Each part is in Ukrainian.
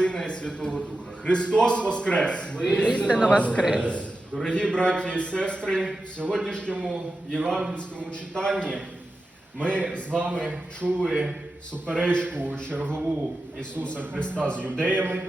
Сина і Святого Духа. Христос Воскрес! Істинно воскрес! Дорогі браті і сестри, в сьогоднішньому євангельському читанні ми з вами чули суперечку чергову Ісуса Христа з юдеями,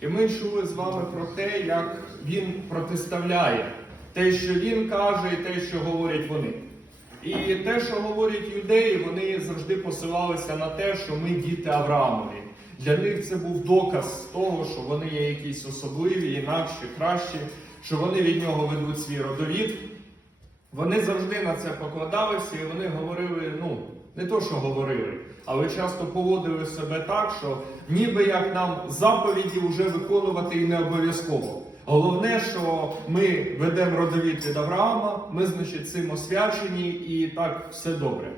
і ми чули з вами про те, як Він протиставляє те, що Він каже, і те, що говорять вони. І те, що говорять юдеї, вони завжди посилалися на те, що ми діти Авраамові. Для них це був доказ того, що вони є якісь особливі, інакші, кращі, що вони від нього ведуть свій родовід. Вони завжди на це покладалися і вони говорили, ну, не то, що говорили, але часто поводили себе так, що ніби як нам заповіді вже виконувати і не обов'язково. Головне, що ми ведемо родовід від Авраама, ми, значить, цим освячені і так все добре.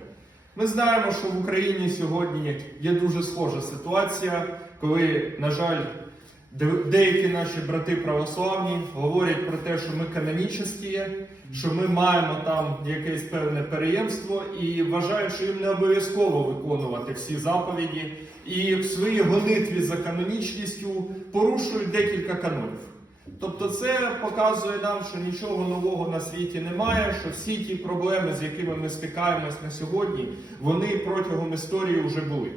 Ми знаємо, що в Україні сьогодні є дуже схожа ситуація, коли, на жаль, деякі наші брати православні говорять про те, що ми канонічні що ми маємо там якесь певне переємство і вважають, що їм не обов'язково виконувати всі заповіді, і в своїй гонитві за канонічністю порушують декілька канонів. Тобто це показує нам, що нічого нового на світі немає, що всі ті проблеми, з якими ми стикаємось на сьогодні, вони протягом історії вже були.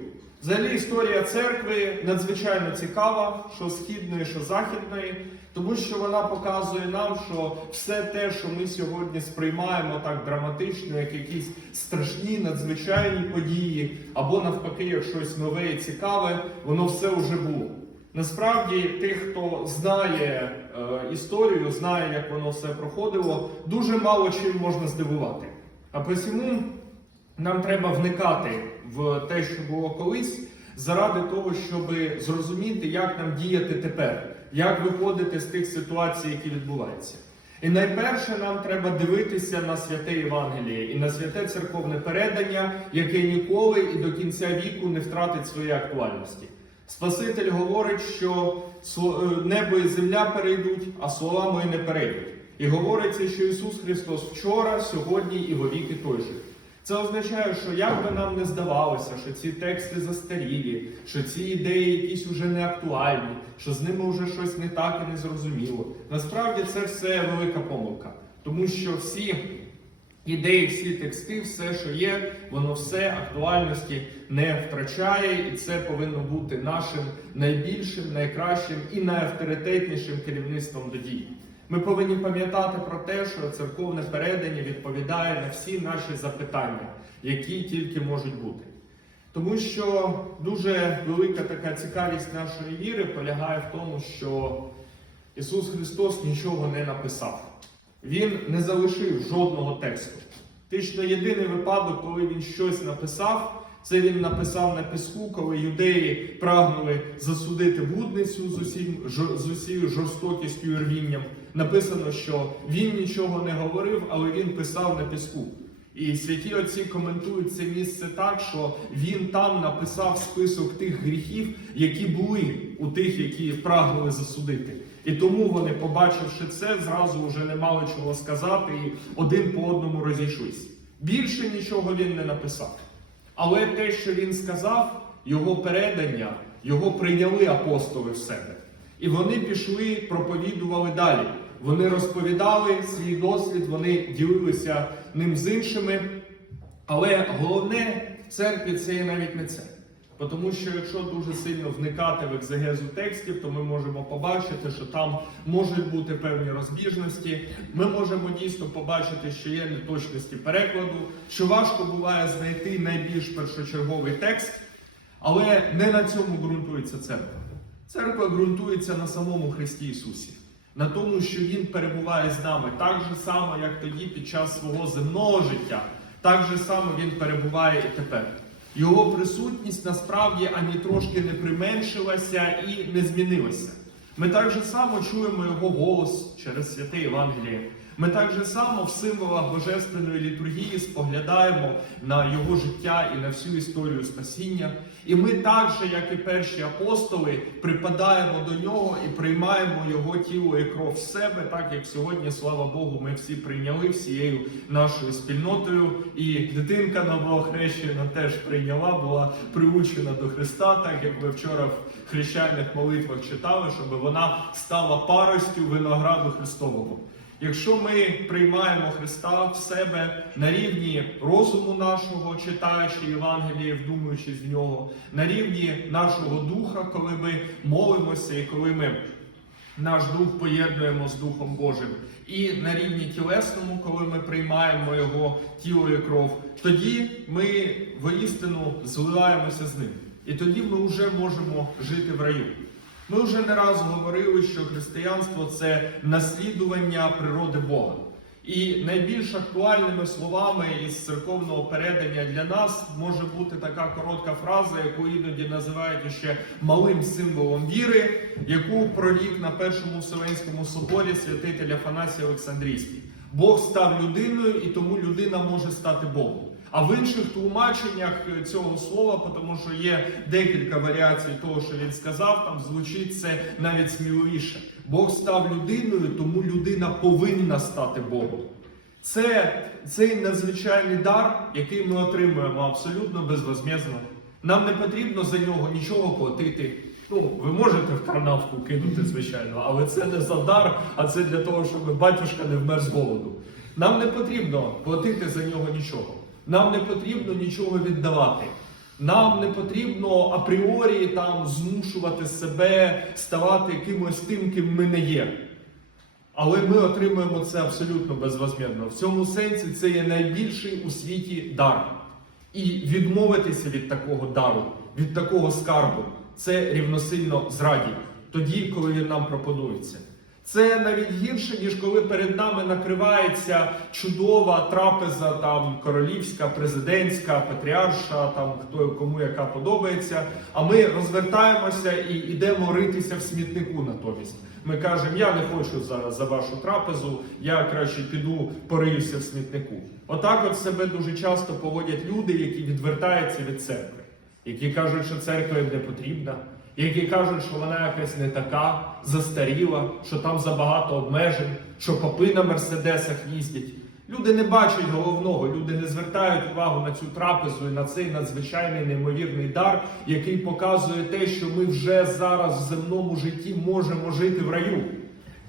Взагалі історія церкви надзвичайно цікава, що східної, що західної, тому що вона показує нам, що все те, що ми сьогодні сприймаємо так драматично, як якісь страшні надзвичайні події, або навпаки, як щось нове і цікаве, воно все вже було. Насправді, тих, хто знає е, історію, знає, як воно все проходило, дуже мало чим можна здивувати. А посіму нам треба вникати в те, що було колись, заради того, щоб зрозуміти, як нам діяти тепер, як виходити з тих ситуацій, які відбуваються. І найперше нам треба дивитися на святе Євангеліє і на святе церковне передання, яке ніколи і до кінця віку не втратить своєї актуальності. Спаситель говорить, що е, небо і земля перейдуть, а слова мої не перейдуть. І говориться, що Ісус Христос вчора, сьогодні і вовіки той же. Це означає, що як би нам не здавалося, що ці тексти застарілі, що ці ідеї якісь уже не актуальні, що з ними вже щось не так і не зрозуміло. Насправді це все велика помилка, тому що всі ідеї, всі тексти, все, що є, воно все актуальності не втрачає, і це повинно бути нашим найбільшим, найкращим і найавторитетнішим керівництвом до дії. Ми повинні пам'ятати про те, що церковне передання відповідає на всі наші запитання, які тільки можуть бути. Тому що дуже велика така цікавість нашої віри полягає в тому, що Ісус Христос нічого не написав. Він не залишив жодного тексту. Тично єдиний випадок, коли він щось написав, це він написав на піску, коли юдеї прагнули засудити блудницю з, усім, з усією жорстокістю і рвінням. Написано, що він нічого не говорив, але він писав на піску. І святі отці коментують це місце так, що він там написав список тих гріхів, які були у тих, які прагнули засудити. І тому вони, побачивши це, зразу вже не мали чого сказати і один по одному розійшлися. Більше нічого він не написав. Але те, що він сказав, його передання, його прийняли апостоли в себе. І вони пішли, проповідували далі. Вони розповідали свій досвід, вони ділилися ним з іншими. Але головне в церкві це є навіть не це. Тому що якщо дуже сильно вникати в екзегезу текстів, то ми можемо побачити, що там можуть бути певні розбіжності. Ми можемо дійсно побачити, що є неточності перекладу, що важко буває знайти найбільш першочерговий текст, але не на цьому ґрунтується церква. Церква ґрунтується на самому Христі Ісусі, на тому, що Він перебуває з нами так же само, як тоді під час свого земного життя, так же само Він перебуває і тепер. Його присутність насправді ані трошки не применшилася і не змінилася. Ми так же само чуємо його голос через святе Євангеліє. Ми так же само в символах божественної літургії споглядаємо на його життя і на всю історію спасіння. І ми так же, як і перші апостоли, припадаємо до нього і приймаємо його тіло і кров в себе, так як сьогодні, слава Богу, ми всі прийняли всією нашою спільнотою. І дитинка новоохрещена теж прийняла, була приучена до Христа, так як ви вчора в хрещальних молитвах читали, щоб вона стала паростю винограду Христового. Якщо ми приймаємо Христа в себе на рівні розуму нашого, читаючи Євангеліє, вдумуючись в нього, на рівні нашого духа, коли ми молимося і коли ми наш дух поєднуємо з Духом Божим, і на рівні тілесному, коли ми приймаємо його тіло і кров, тоді ми воістину зливаємося з ним. І тоді ми вже можемо жити в раю. Ми вже не раз говорили, що християнство це наслідування природи Бога. І найбільш актуальними словами із церковного передання для нас може бути така коротка фраза, яку іноді називають ще малим символом віри, яку прорік на першому Вселенському соборі святитель Афанасій Олександрійський. Бог став людиною, і тому людина може стати Богом. А в інших тлумаченнях цього слова, тому що є декілька варіацій того, що він сказав, там звучить це навіть сміливіше. Бог став людиною, тому людина повинна стати Богом. Це цей надзвичайний дар, який ми отримуємо абсолютно безвозмєзно. Нам не потрібно за нього нічого платити. Ну, ви можете в карнавку кинути, звичайно, але це не за дар, а це для того, щоб батюшка не вмер з голоду. Нам не потрібно платити за нього нічого. Нам не потрібно нічого віддавати. Нам не потрібно апріорі там змушувати себе ставати якимось тим, ким ми не є. Але ми отримуємо це абсолютно безвозмірно. В цьому сенсі це є найбільший у світі дар. І відмовитися від такого дару, від такого скарбу, це рівносильно зраді, тоді, коли він нам пропонується. Це навіть гірше, ніж коли перед нами накривається чудова трапеза, там королівська, президентська, патріарша, там хто кому яка подобається. А ми розвертаємося і йдемо ритися в смітнику натомість. Ми кажемо, я не хочу за, за вашу трапезу, я краще піду пориюся в смітнику. Отак от себе дуже часто поводять люди, які відвертаються від церкви, які кажуть, що церква їм не потрібна які кажуть, що вона якась не така, застаріла, що там забагато обмежень, що попи на мерседесах їздять. Люди не бачать головного, люди не звертають увагу на цю трапезу і на цей надзвичайний неймовірний дар, який показує те, що ми вже зараз в земному житті можемо жити в раю.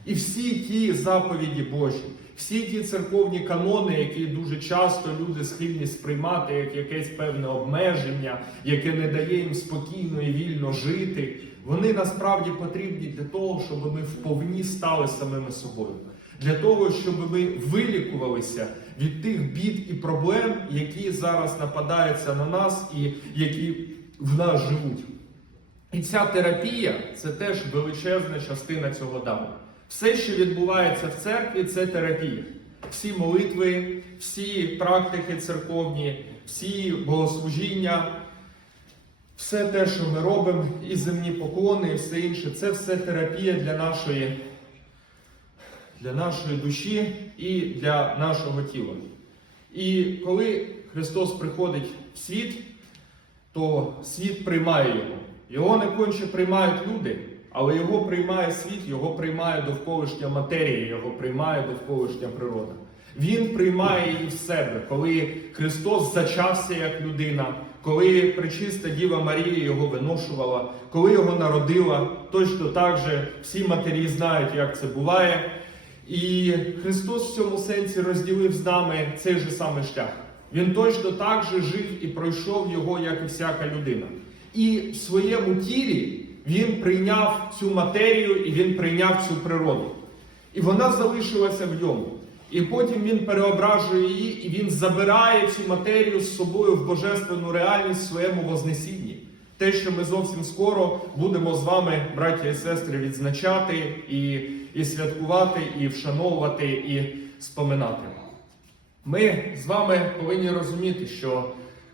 І всі ті заповіді Божі, всі ті церковні канони, які дуже часто люди схильні сприймати як якесь певне обмеження, яке не дає їм спокійно і вільно жити, вони насправді потрібні для того, щоб ми вповні стали самими собою. Для того, щоб ми вилікувалися від тих бід і проблем, які зараз нападаються на нас і які в нас живуть. І ця терапія це теж величезна частина цього дару. Все, що відбувається в церкві, це терапія. Всі молитви, всі практики церковні, всі богослужіння, все те, що ми робимо, і земні поклони, і все інше, це все терапія для нашої, для нашої душі і для нашого тіла. І коли Христос приходить в світ, то світ приймає його. Його не конче приймають люди. Але його приймає світ, його приймає довколишня матерія, його приймає довколишня природа. Він приймає її в себе, коли Христос зачався як людина, коли пречиста Діва Марія його виношувала, коли його народила, точно так же всі матері знають, як це буває. І Христос в цьому сенсі розділив з нами цей же самий шлях. Він точно так же жив і пройшов його, як і всяка людина. І в своєму тілі. Він прийняв цю матерію і він прийняв цю природу. І вона залишилася в ньому. І потім він переображує її, і він забирає цю матерію з собою в божественну реальність в своєму Вознесінні. Те, що ми зовсім скоро будемо з вами, браття і сестри, відзначати і, і святкувати, і вшановувати, і споминати. Ми з вами повинні розуміти, що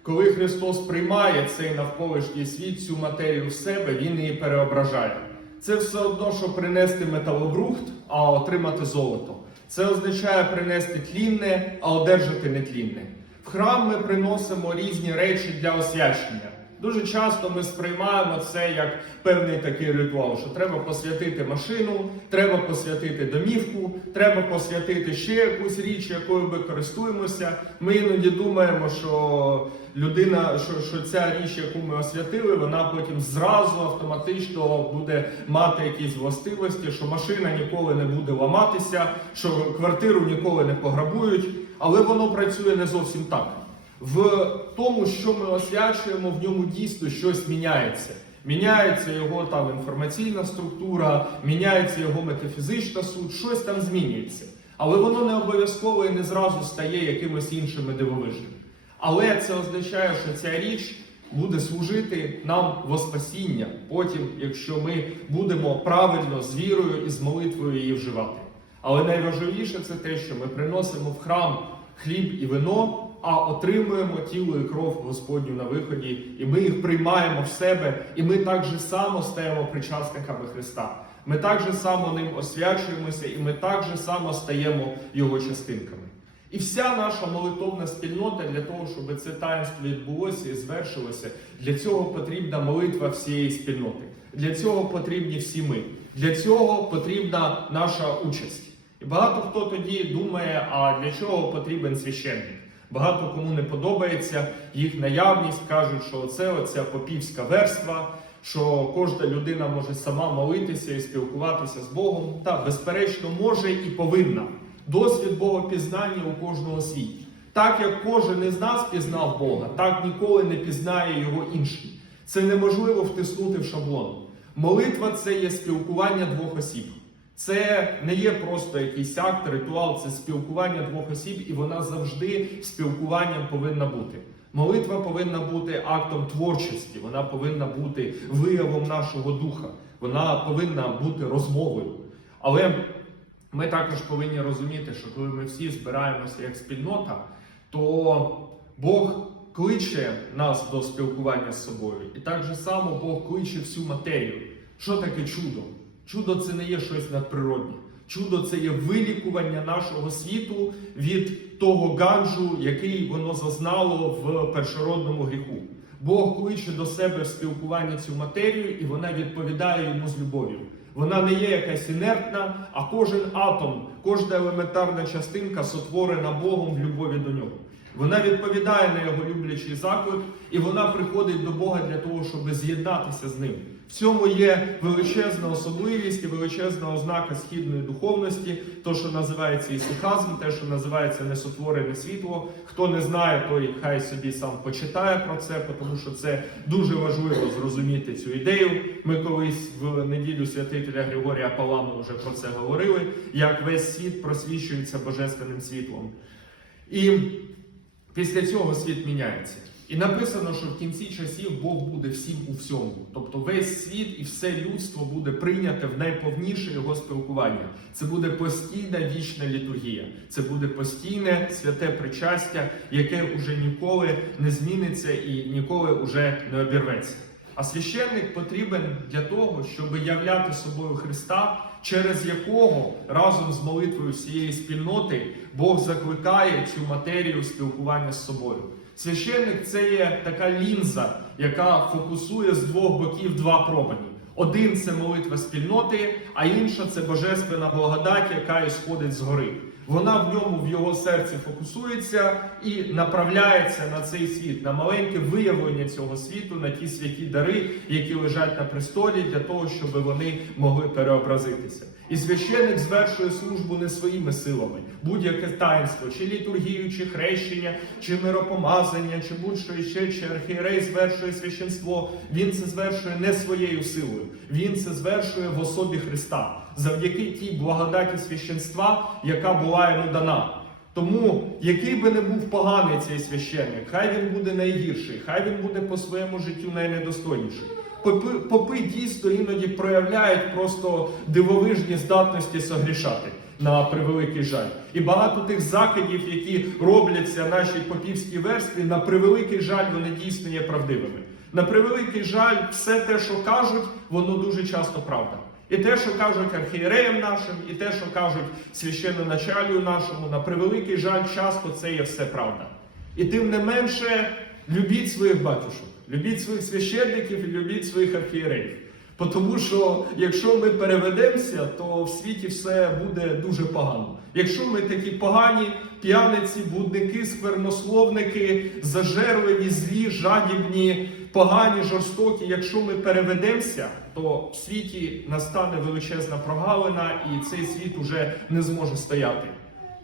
коли Христос приймає цей навколишній світ, цю матерію в себе, Він її переображає. Це все одно, що принести металобрухт, а отримати золото. Це означає принести тлінне, а одержати нетлінне. В храм ми приносимо різні речі для освячення. Дуже часто ми сприймаємо це як певний такий ритуал, що треба посвятити машину, треба посвятити домівку, треба посвятити ще якусь річ, якою ми користуємося. Ми іноді думаємо, що людина, що, що ця річ, яку ми освятили, вона потім зразу автоматично буде мати якісь властивості, що машина ніколи не буде ламатися, що квартиру ніколи не пограбують, але воно працює не зовсім так. В тому, що ми освячуємо, в ньому дійсно щось міняється. Міняється його там інформаційна структура, міняється його метафізична суть, щось там змінюється. Але воно не обов'язково і не зразу стає якимось іншим і дивовижним. Але це означає, що ця річ буде служити нам во спасіння, потім, якщо ми будемо правильно з вірою і з молитвою її вживати. Але найважливіше це те, що ми приносимо в храм хліб і вино, а отримуємо тіло і кров Господню на виході, і ми їх приймаємо в себе, і ми так же само стаємо причасниками Христа. Ми так же само ним освячуємося, і ми так же само стаємо його частинками. І вся наша молитовна спільнота для того, щоб це таїнство відбулося і звершилося, для цього потрібна молитва всієї спільноти. Для цього потрібні всі ми. Для цього потрібна наша участь. І багато хто тоді думає, а для чого потрібен священник? Багато кому не подобається їх наявність, кажуть, що це оця попівська верства, що кожна людина може сама молитися і спілкуватися з Богом. Та, безперечно, може і повинна. Досвід Богопізнання у кожного свій. Так як кожен із нас пізнав Бога, так ніколи не пізнає його інший. Це неможливо втиснути в шаблон. Молитва це є спілкування двох осіб. Це не є просто якийсь акт, ритуал, це спілкування двох осіб, і вона завжди спілкуванням повинна бути. Молитва повинна бути актом творчості, вона повинна бути виявом нашого духа, вона повинна бути розмовою. Але ми також повинні розуміти, що коли ми всі збираємося як спільнота, то Бог кличе нас до спілкування з собою. І так же само Бог кличе всю матерію. Що таке чудо? Чудо це не є щось надприродне. Чудо це є вилікування нашого світу від того ганджу, який воно зазнало в першородному гріху. Бог кличе до себе спілкування цю матерію, і вона відповідає йому з любов'ю. Вона не є якась інертна, а кожен атом, кожна елементарна частинка сотворена Богом в любові до нього. Вона відповідає на його люблячий заклик, і вона приходить до Бога для того, щоб з'єднатися з ним. В цьому є величезна особливість і величезна ознака східної духовності, то, що називається ісихазм, те, що називається несотворене світло. Хто не знає, той хай собі сам почитає про це, тому що це дуже важливо зрозуміти цю ідею. Ми колись в неділю святителя Григорія Паламу вже про це говорили, як весь світ просвічується божественним світлом. І після цього світ міняється. І написано, що в кінці часів Бог буде всім у всьому. Тобто весь світ і все людство буде прийняте в найповніше його спілкування. Це буде постійна вічна літургія. Це буде постійне святе причастя, яке уже ніколи не зміниться і ніколи уже не обірветься. А священник потрібен для того, щоб являти собою Христа, через якого разом з молитвою всієї спільноти Бог закликає цю матерію спілкування з собою. Священник це є така лінза, яка фокусує з двох боків два промені. Один це молитва спільноти, а інша це божественна благодать, яка ісходить згори. Вона в ньому в його серці фокусується і направляється на цей світ, на маленьке виявлення цього світу, на ті святі дари, які лежать на престолі, для того, щоб вони могли переобразитися. І священник звершує службу не своїми силами, будь-яке таїнство, чи літургію, чи хрещення, чи миропомазання, чи будь-що іще, чи архієрей звершує священство. Він це звершує не своєю силою, він це звершує в особі Христа завдяки тій благодаті священства, яка була йому дана. Тому, який би не був поганий цей священник, хай він буде найгірший, хай він буде по своєму життю найнедостойніший. Попи, попи дійсно іноді проявляють просто дивовижні здатності согрішати на превеликий жаль. І багато тих закидів, які робляться нашій попівській верстві, на превеликий жаль, вони дійсно є правдивими. На превеликий жаль, все те, що кажуть, воно дуже часто правда. І те, що кажуть архієреям нашим, і те, що кажуть священноначалію нашому, на превеликий жаль, часто це є все правда. І тим не менше, любіть своїх батюшок, любіть своїх священників і любіть своїх архієреїв. Тому що якщо ми переведемося, то в світі все буде дуже погано. Якщо ми такі погані п'яниці, будники, сквернословники, зажерливі, злі, жадібні, погані, жорстокі, якщо ми переведемося, то в світі настане величезна прогалина, і цей світ уже не зможе стояти.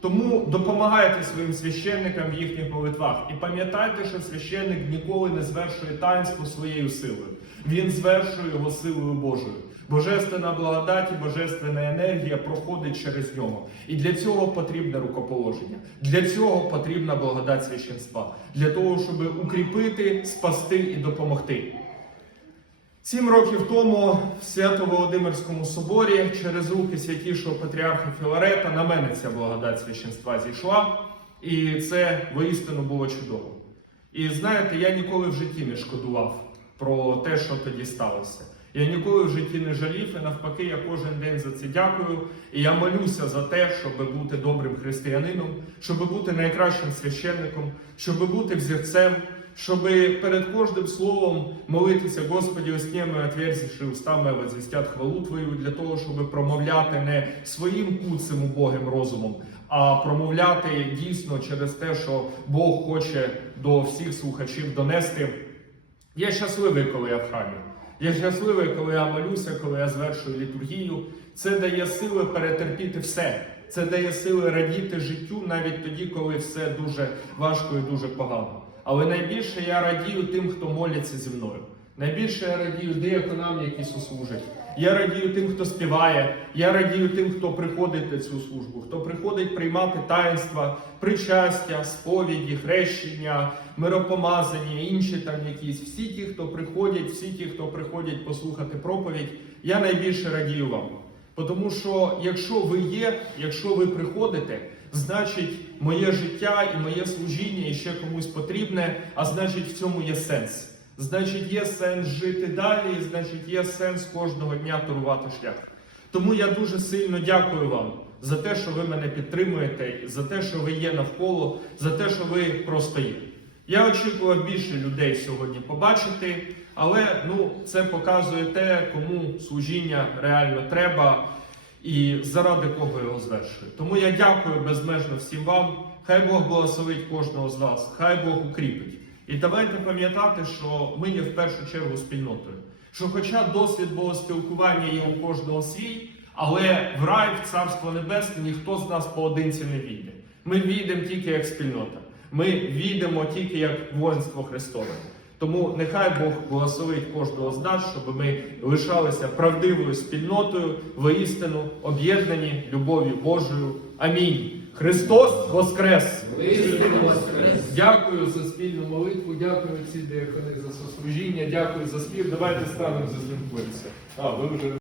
Тому допомагайте своїм священникам в їхніх молитвах. І пам'ятайте, що священник ніколи не звершує таїнство своєю силою. Він звершує його силою Божою. Божественна благодать і божественна енергія проходить через нього. І для цього потрібне рукоположення. Для цього потрібна благодать священства. Для того, щоб укріпити, спасти і допомогти. Сім років тому в Свято-Володимирському соборі через руки святішого патріарха Філарета на мене ця благодать священства зійшла, і це воістину було чудово. І знаєте, я ніколи в житті не шкодував про те, що тоді сталося. Я ніколи в житті не жалів, і навпаки, я кожен день за це дякую. І я молюся за те, щоб бути добрим християнином, щоб бути найкращим священником, щоб бути взірцем, щоб перед кожним словом молитися, Господі, оснєми отверзивши устами возвістят хвалу Твою, для того, щоб промовляти не своїм куцим убогим розумом, а промовляти дійсно через те, що Бог хоче до всіх слухачів донести. Я щасливий, коли я в храмі. Я щасливий, коли я молюся, коли я звершую літургію. Це дає сили перетерпіти все. Це дає сили радіти життю навіть тоді, коли все дуже важко і дуже погано. Але найбільше я радію тим, хто моляться зі мною. Найбільше я радію деяконам, які служать. Я радію тим, хто співає. Я радію тим, хто приходить на цю службу, хто приходить приймати таїнства, причастя, сповіді, хрещення, миропомазання, інші там якісь. Всі ті, хто приходять, всі ті, хто приходять послухати проповідь, я найбільше радію вам. Тому що якщо ви є, якщо ви приходите, значить моє життя і моє служіння і ще комусь потрібне, а значить в цьому є сенс. Значить, є сенс жити далі, і значить, є сенс кожного дня турувати шлях. Тому я дуже сильно дякую вам за те, що ви мене підтримуєте, за те, що ви є навколо, за те, що ви просто є. Я очікував більше людей сьогодні побачити, але ну, це показує те, кому служіння реально треба і заради кого його звершую. Тому я дякую безмежно всім вам. Хай Бог благословить кожного з вас, хай Бог укріпить. І давайте пам'ятати, що ми є в першу чергу спільнотою. Що, хоча досвід богоспілкування є у кожного свій, але в рай, в царство небесне, ніхто з нас поодинці не війде. Ми війдемо тільки як спільнота. Ми війдемо тільки як воїнство Христове. Тому нехай Бог благословить кожного з нас, щоб ми лишалися правдивою спільнотою, воістину об'єднані любов'ю Божою. Амінь. Христос Воскрес! Дякую за спільну молитву, дякую ці деякони за сослужіння, дякую за спів. Давайте станемо за А, ви вже